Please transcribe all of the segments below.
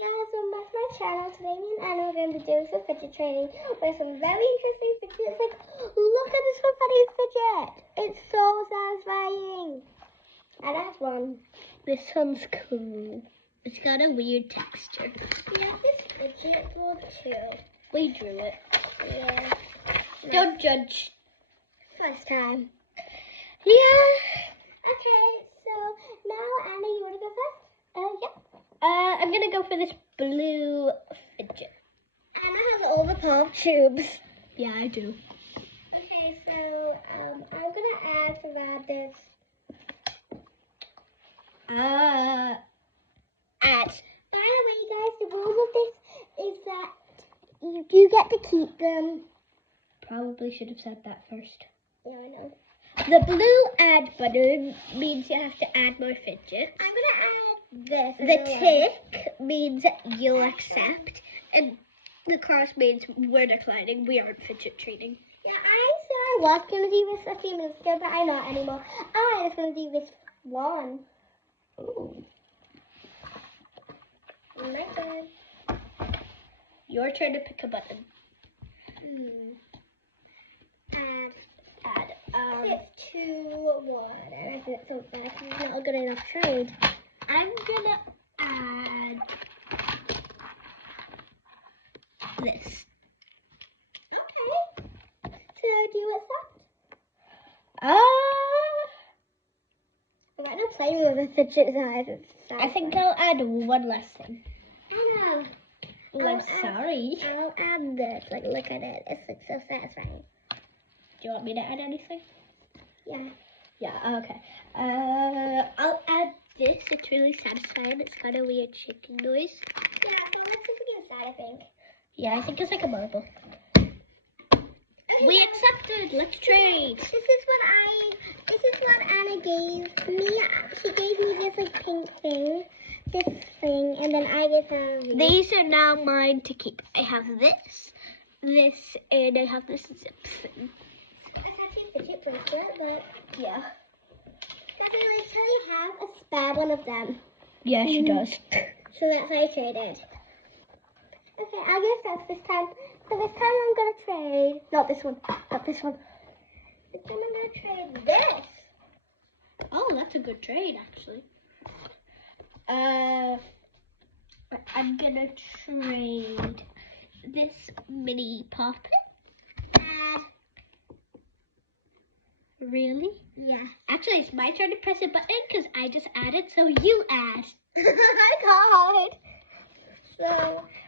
guys, welcome back to my channel. Today me and Anna are going to be doing some fidget training with some very interesting fidgets. Like, look at this one funny fidget. It's so satisfying. And I have one. This one's cool. It's got a weird texture. We have this fidget board too. We drew it. Yeah. Don't judge. First time. Yeah. Okay, so now Anna, you want to go first? Yeah. I'm gonna go for this blue fidget. Anna has all the pop tubes. Yeah, I do. Okay, so I'm gonna add some rabbits. Add. By the way, guys, the rules of this is that you do get to keep them. Probably should have said that first. Yeah, I know. The blue add button means you have to add more fidgets. I'm gonna add this. The tick means you'll accept, and the cross means we're declining. We aren't fidget training. Yeah, I said I was gonna do this a few minutes ago, but I'm not anymore. I was gonna do this one. Ooh. My turn. Your turn to pick a button. Add. Add. It's to water. It's so bad. It's not a good enough trade. I'm gonna add this. Okay. So do you accept? I'm not playing with the fidget size. I think I'll add one less thing. I know. Well, I'm sorry. I'll add this. Like, look at it. It's like so satisfying. Do you want me to add anything? Yeah. Yeah, okay. I'll add this. It's really satisfying. It's got a weird shaking noise. Yeah, so let's see if we get a side, I think. Yeah, I think it's like a marble. Okay, We accepted. Let's trade. This is what Anna gave me. She gave me this like pink thing. This thing, and then I gave her these. These are now mine to keep. I have this, and I have this zip thing. That's actually a fidget bracelet, but Yeah. that's I literally have a spare one of them. Yeah, she does. So that's why I traded. Okay, I guess that's this time. So this time I'm gonna trade. Not this one. Not this one. This time I'm gonna trade this. Oh, that's a good trade, actually. I'm gonna trade this mini poppet. Add. Really? Yeah. Actually, it's my turn to press a button because I just added, so you add. I can't. So,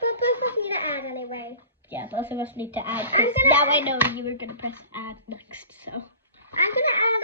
but both of us need to add anyway. Yeah, both of us need to add because I'm gonna now I know you were gonna press add next. So. I'm gonna add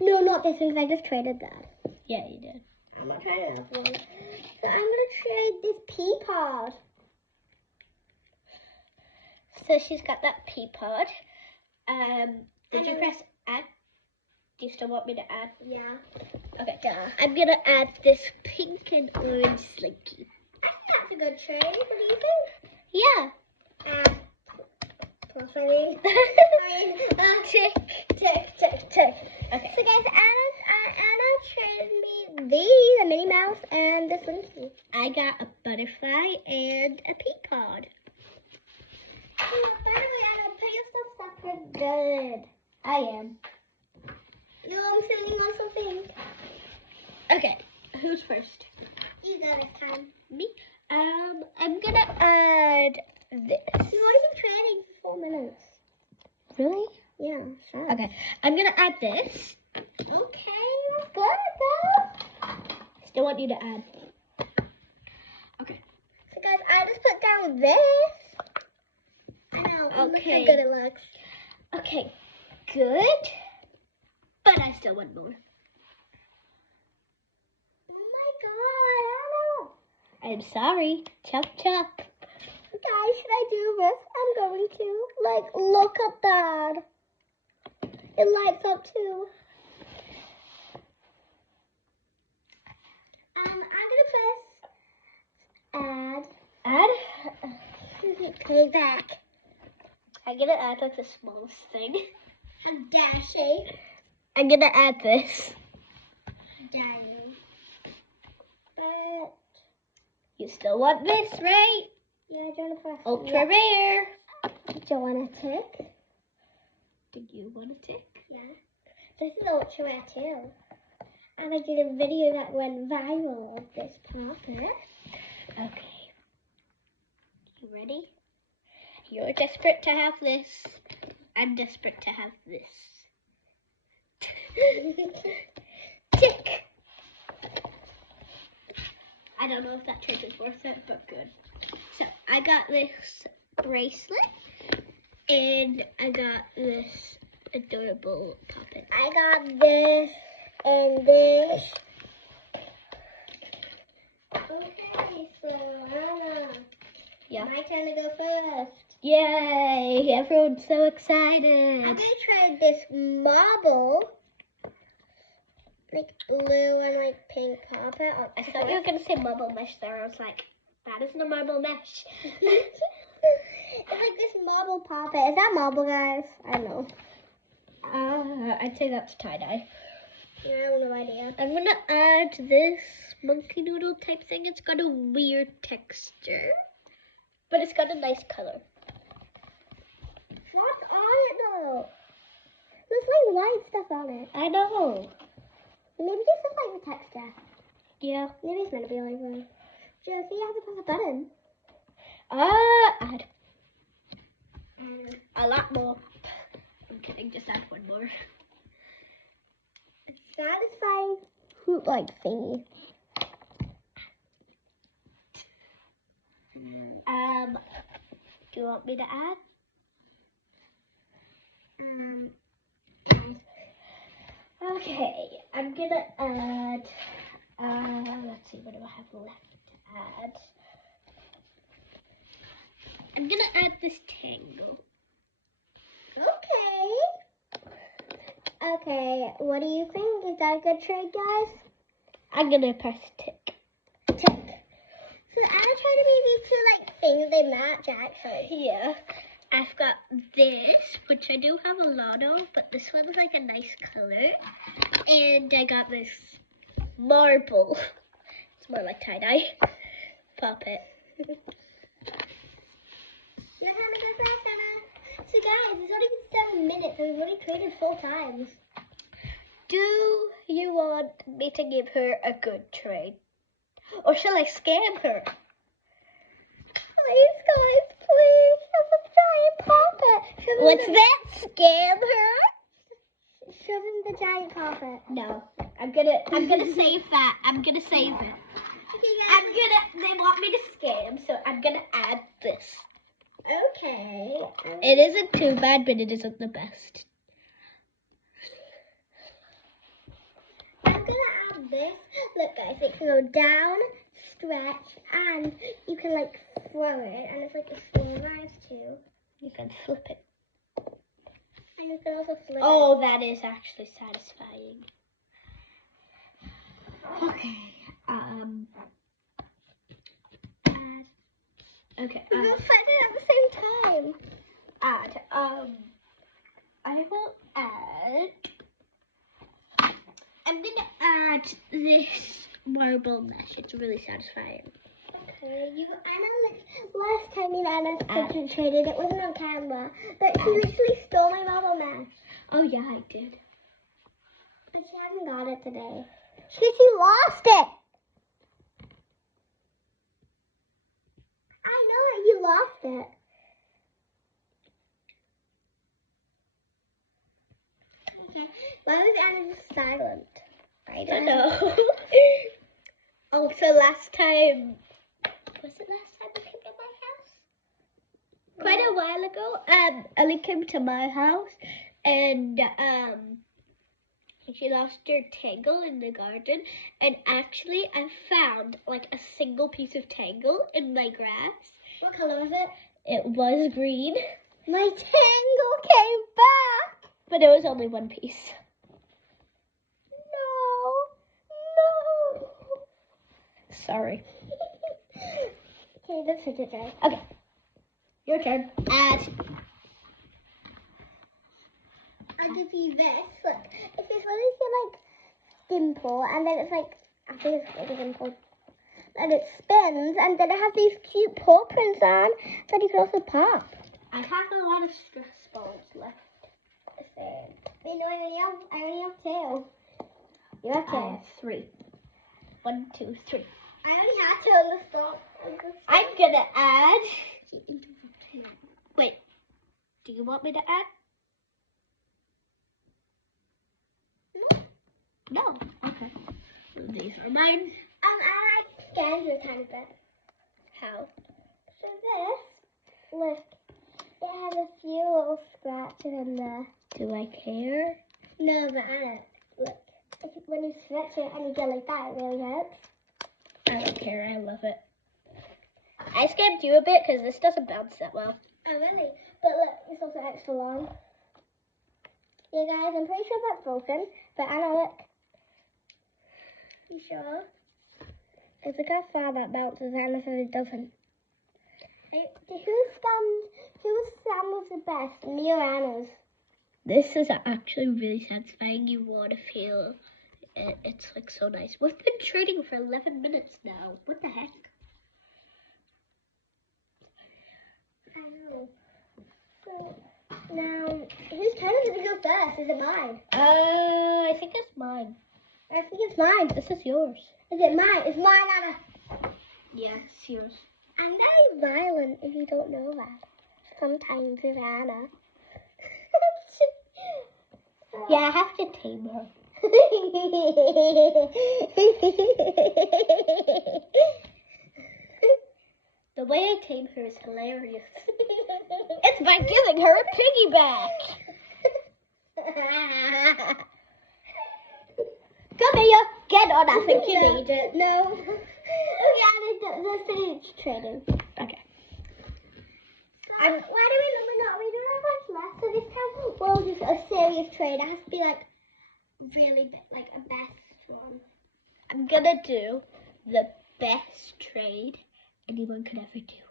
a no, not this one, 'cause I just traded that. Yeah, you did. I'm not trading that one. So I'm gonna trade this pea pod. So she's got that pea pod. Did you press add? Do you still want me to add? Yeah. Okay. Duh. I'm gonna add this pink and orange slinky. I think that's a good trade. What do you think? Yeah. Sorry. Tick. Okay. So guys, Anna traded me the Minnie Mouse and the Slinky. I got a butterfly and a pea pod. By the way, Anna, put your stuff separate. Good. I am. No, I'm sending on something. Okay. Who's first? You go this time. Me. I'm gonna add this. We've already been trading for 4 minutes. Really? Yeah, sure. Okay. I'm gonna add this. Okay, that's good, though. Still want you to add. Okay. So guys, I just put down this. I know. Look Okay. how good it looks. Okay. Good. But I still want more. Oh my god, I I'm sorry. Chop chop. Guys, should I do this? I'm going to. Like, look at that. It lights up too. I'm gonna press add. Pay back. I'm gonna add like the smallest thing. I'm dashing. I'm gonna add this. Dang. But You You still want this, right? Yeah, do you want to press? Ultra rare. Do you want a tick? Do you want a tick? Yeah. This is ultra rare too. And I did a video that went viral of this puppet. Okay. You ready? You're desperate to have this. I'm desperate to have this. Tick! I don't know if that trick is worth it, but good. So, I got this bracelet, and I got this adorable puppet. I got this and this. Okay, so Anna. Yeah. My turn to go first. Yay! Everyone's so excited. I'm gonna try this marble, like blue and like pink puppet. I thought you were gonna say marble mesh there. I was like, that isn't a marble mesh. It's like this marble puppet. Is that marble, guys? I don't know. I'd say that's tie-dye. I have no idea. I'm gonna add this monkey noodle type thing. It's got a weird texture, but it's got a nice color. What's on it though? There's like white stuff on it. I know. Maybe it's just like the texture. Yeah. Maybe it's meant to be like one. Josie, you have to press a button. Add. A lot more. I'm kidding, just add one more. Satisfying hoot-like thingy. Do you want me to add? Okay, I'm gonna add, let's see, what do I have left to add? I'm gonna add this tangle. Okay, what do you think? Is that a good trade, guys? I'm gonna press tick. Tick. So I'll try to maybe two like things they match actually. Yeah. I've got this, which I do have a lot of, but this one's like a nice color. And I got this marble. It's more like tie-dye puppet. Your turn to go first, Anna. So guys, it's already 7 minutes and we've already traded 4 times. Do you want me to give her a good trade? Or shall I scam her? Please, guys, please. That's a giant puppet. What's that? Scam her? Show them the giant puppet. No. I'm gonna save that. I'm gonna save it. Okay, They want me to scam, so I'm gonna add this. Okay. It isn't too bad, but it isn't the best. I'm gonna add this. Look, guys, it can go down, stretch, and you can like throw it, and it's like a small knife too. You can flip it. And you can also flip Oh, that is actually satisfying. Okay. Okay. We're gonna find it at the same time. Add. I will add. I'm gonna add this marble mesh. It's really satisfying. Okay, I know like last time me and Anna Fidget traded, it wasn't on camera, but she literally stole my marble mesh. Oh yeah, I did. But she hasn't got it today. She lost it. I know it, you lost it. Okay, why was Anna just silent? I don't know. Also, last time, was it last time I came to my house? Quite a while ago, Ellie came to my house, and she lost her tangle in the garden, and actually I found like a single piece of tangle in my grass. What color was it? It was green, My tangle came back. but it was only one piece. No. Sorry. Okay, let's Fidget try. Okay, your turn. Add. I'll give you this. Look, it's this one is like dimple, and then it's like I think it's like a dimple. and it spins, and then it has these cute paw prints on that you can also pop. I have a lot of stress balls left. Same. But you know, I only have two. You have two. I have 3. 1, 2, 3. I only have two on the stop. I'm gonna add. Wait, do you want me to add? No. Okay. So these are mine. I scanned you a tiny bit. How? So this, look, it has a few little scratches in there. Do I care? No, but Anna, look, when you stretch it and you go like that, it really hurts. I don't care. I love it. I scammed you a bit because this doesn't bounce that well. Oh, really? But look, it's also extra long. Yeah, guys, I'm pretty sure that's broken. But Anna, look. You sure? It's look how far that bounces. Anna says it doesn't. Whose stand was the best? Me or Anna's? This is actually really satisfying. You want to feel it. It's like so nice. We've been trading for 11 minutes now. What the heck? I know. So, now, whose turn is it to go first? Is it mine? I think it's mine. I think it's mine. This is yours. Is it mine? It's mine, Anna. Yeah, it's yours. I'm very violent if you don't know that. Sometimes with Anna. Yeah, I have to tame her. The way I tame her is hilarious. It's by giving her a piggyback. Come here. Get on. I think you need it. No. Okay, let's finish trading. Okay. Why do we don't have much left, so this time we'll do a serious trade. It has to be like really like a best one. I'm gonna do the best trade anyone could ever do.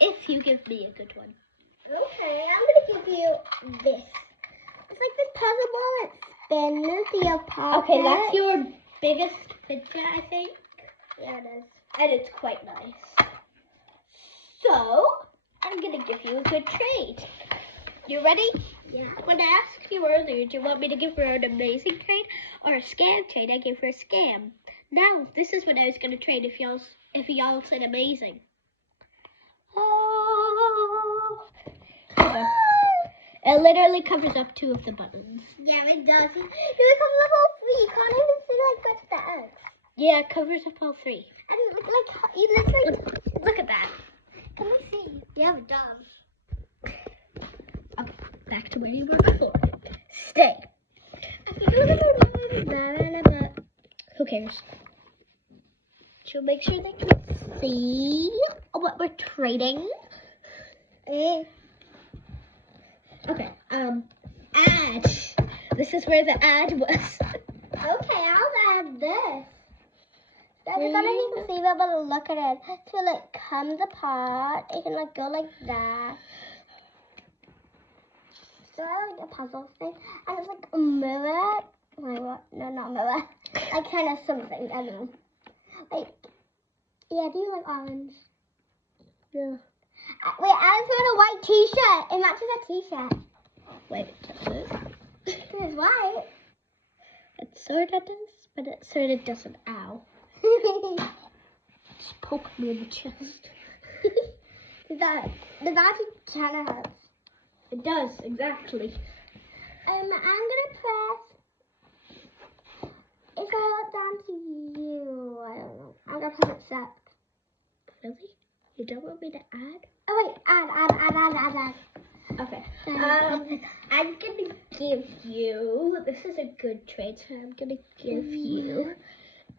If you give me a good one. Okay, I'm gonna give you this. It's like this puzzle ball that spins the pocket. Okay, that's your biggest fidget, I think. Yeah, it is. And it's quite nice. So, I'm gonna give you a good trade. You ready? Yeah. When I asked you earlier, do you want me to give her an amazing trade or a scam trade? I gave her a scam. Now, this is what I was gonna trade if y'all said amazing. Oh. It literally covers up 2 of the buttons. Yeah, it does. You become level 3. You can't even see like what's the X. Yeah, it covers up all 3. And it looks like Look at that. Can we see? Yeah, it does. Okay, back to where you were before. Stay. Who cares? She'll make sure they can see what we're trading. Okay, ad. This is where the ad was. Okay, I'll add this. Guys, I don't know if you can see that, but look at it. So it like comes apart. It can like go like that. So I like a puzzle thing. And it's like a mirror. Wait, what? No, not a mirror. Like kind of something, I mean. Like, yeah, do you like orange? Yeah. Wait, Alice wearing a white t-shirt. It matches a t-shirt. Wait, does it? It's white. It sort of does, but it sort of doesn't. Ow. Just poke me in the chest. The battery kind of hurts. It does, exactly. I'm gonna press. If I look down to you, I don't know. I'm gonna press accept. Really? You don't want me to add? Oh wait, add. Okay. I'm gonna give you. This is a good trade, so I'm gonna give you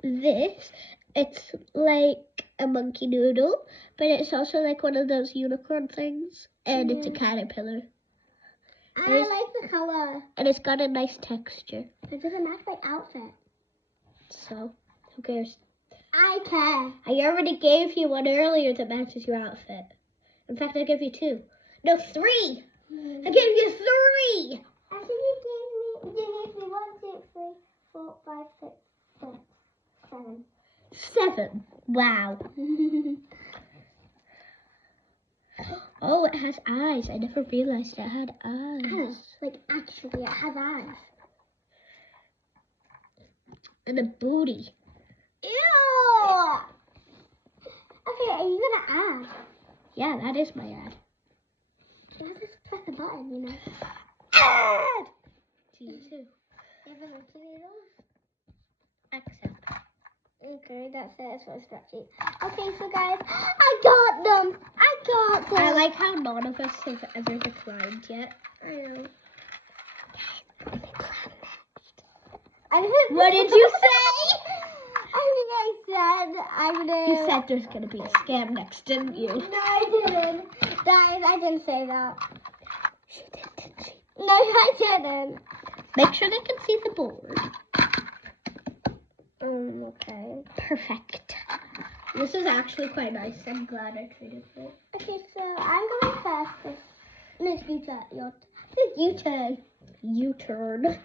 this. It's like a monkey noodle, but it's also like one of those unicorn things, and it's a caterpillar. I like the color. And it's got a nice texture. It doesn't match my outfit. So, who cares? I care. I already gave you one earlier that matches your outfit. In fact, I gave you 2. No, 3! I gave you 3! I think you gave me 1, 2, 3, 4, 5, 6, 7. 7. Wow. Oh, it has eyes. I never realized it had eyes. Like, actually, it has eyes. And a booty. Ew! Okay, are you gonna add? Yeah, that is my ad. You just press the button, you know. Ad! To you too. Accept. Okay, that's it. It's for spreadsheet. Okay, so guys, I got them. I got them. I like how none of us have ever declined yet. I know. What did you say? I said I'm gonna. You said there's gonna be a scam next, didn't you? No, I didn't. Guys, I didn't say that. She did, didn't she? No, I didn't. Make sure they can see the board. Okay. Perfect. This is actually quite nice. I'm glad I traded for it. Okay, so I'm going first. No, it's you turn. You turn. You turn.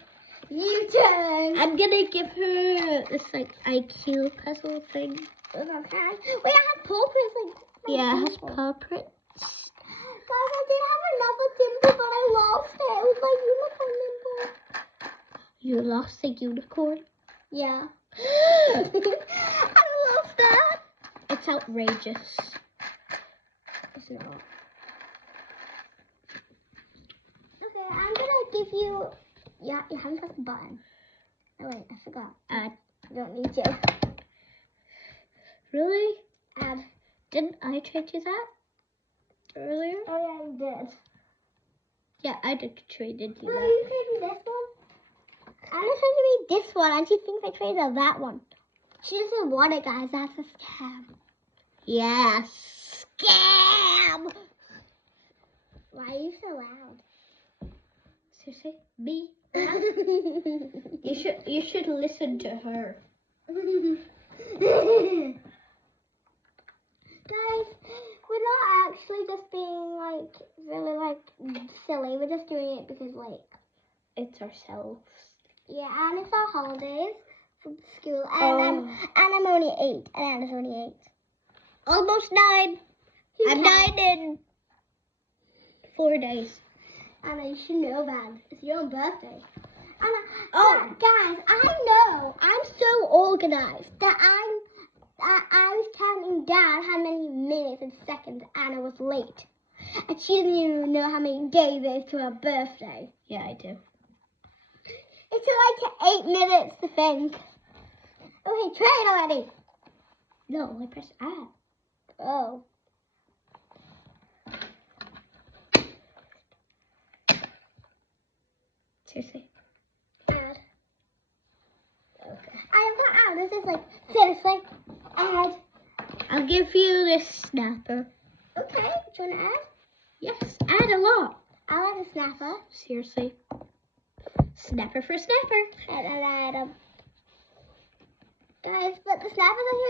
You turn. I'm gonna give her this like IQ puzzle thing. Okay. Wait, I have paw prints. Like Yeah, it has dimple. paw prints. Guys, I did have another dimple, but I lost it. It was my unicorn dimple. You lost the unicorn? Yeah. I lost that. It's outrageous. It's not. Okay, I'm gonna give you. Yeah, you haven't pressed the button. Oh wait, I forgot. Add. You don't need to. Really? Add. Didn't I trade you that earlier? Oh yeah, you did. Yeah, I did traded you No, that. you traded this one. Anna traded me this one, and she thinks I traded her that one. She doesn't want it, guys. That's a scam. Yes. Scam! Why are you so loud? Seriously? Me? You should listen to her. Guys, we're not actually just being like really like silly. We're just doing it because like It's ourselves. yeah, and it's our holidays from school, and I'm only 8, and Anna's only 8. Almost 9. Who I'm cares? 9 in 4 days. Anna, you should know that. It's your own birthday. Anna, Oh. guys, I know. I'm so organized that I was counting down how many minutes and seconds Anna was late. And she doesn't even know how many days it is to her birthday. Yeah, I do. It took like 8 minutes to think. Okay, trade already. No, I pressed add. Oh. Seriously? Add. Okay. I don't add. This is like, seriously. Add. I'll give you this snapper. Okay, do you want to add? Yes, add a lot. I'll add a snapper. Seriously. Snapper for snapper. And I'll add guys, but the snapper doesn't